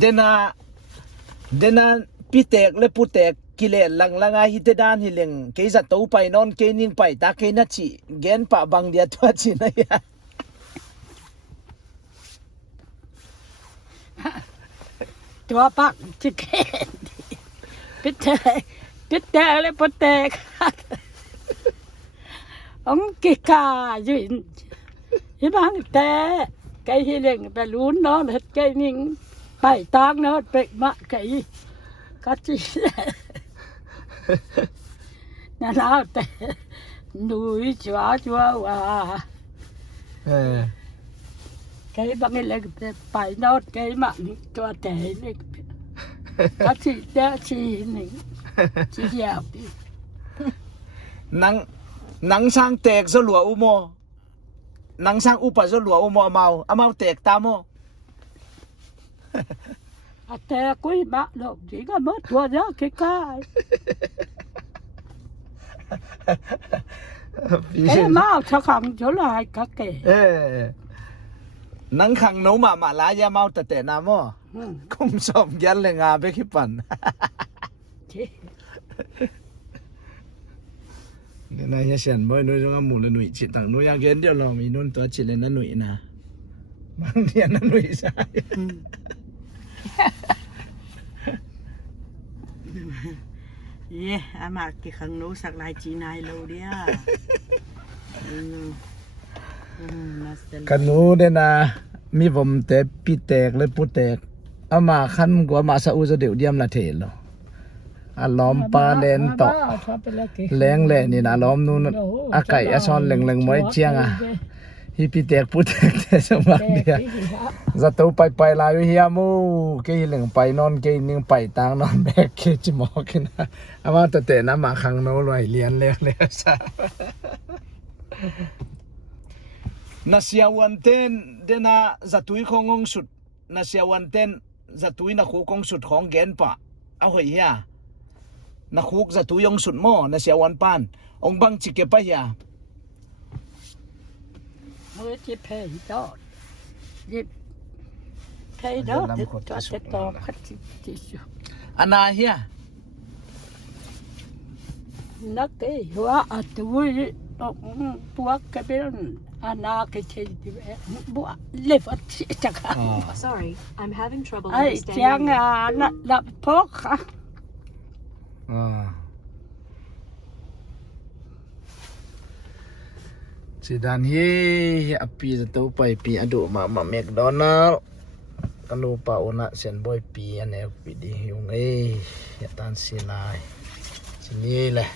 dena pitek le putek kile lang hi te dan hi leng ke za to pai non ke ning pai ta ke na chi gen pa bang dia to chi na yaตัวปักจะแค่ปิดแต่เลยปิดแต่ông kia cả gì thì bằng té cái hi lênไปลุ้นเนาะเฮ็ดไก่นิ่งไปตางเนาะไปมะไก่ก็สินั่นแล้วแต่ดูจัวว่าไก่บางเลยไปเนาะไก่มะนี่ตัวแต่นี่ก็สิเด้อสินี่สิยาวดิ nang sang tek zo lua umo nang sang upa zo lua umo amau tek ta moแต่กุยมะดอกจีก็mấtตัวเยอะกี่กายแต่มาสักครั้งจะลายก็เก๋nang khang no ma la ya mau ta te na mo kum som yan le nga be ki pan cái này nhà sản bơi nuôi trong mù là nuôi chỉ tặng nuôi ăn kiến điều lò mình nuôiตัวchỉ lên nó nuôi nè mang tiền nó nuôi ra yeah ama cái khăn nấu sạc lại chị này lâu đi à khăn nấu đây là mi vòng tép pi tẹt lên put tẹt ama khăn của mà sao uzo đều điềm là thể rồiล้อมปลาเลนต่อแรงแหล่นี่นะล้อมนู่นอาไก่อาซอนแรงๆม้อยเจียงอ่ะฮีปีเตกพูดแต่สมังเดียจะตัวไปลายเฮียมูเกยเหลงไปนอนเกยนิ่งไปตางนอนแบกเกยจิมอกันนะอามาแต่น้ำมาขังโน้ลอยเลียนเล็กเลยซะนาเสียวันเต้นเดน่าจะตุยของงสุดนาเสียวันเต้นจะตุยนักคู่ของสุดของเกนปะเอาไว้เฮียนักคู่จะตุยงสุดหม้อนาเสียวันปานองบังจิเก็บไปยาเมื่อที่เพย์ดอดยิบเพย์ดอดจะต่อคัดที่สุดอันน่ะเฮียนักเอ๋ยว่าอัตวุยพวกกระเบนอันนักเอ๋ยบัวเล็บจักร Sorry, I'm having trouble ไอ้เจียง understanding. นับพกค่ะsi dan hi api tu pai pi adu ma McDonald kan lupa una sen boy pi ane pi di yung ya tan sinai sini leh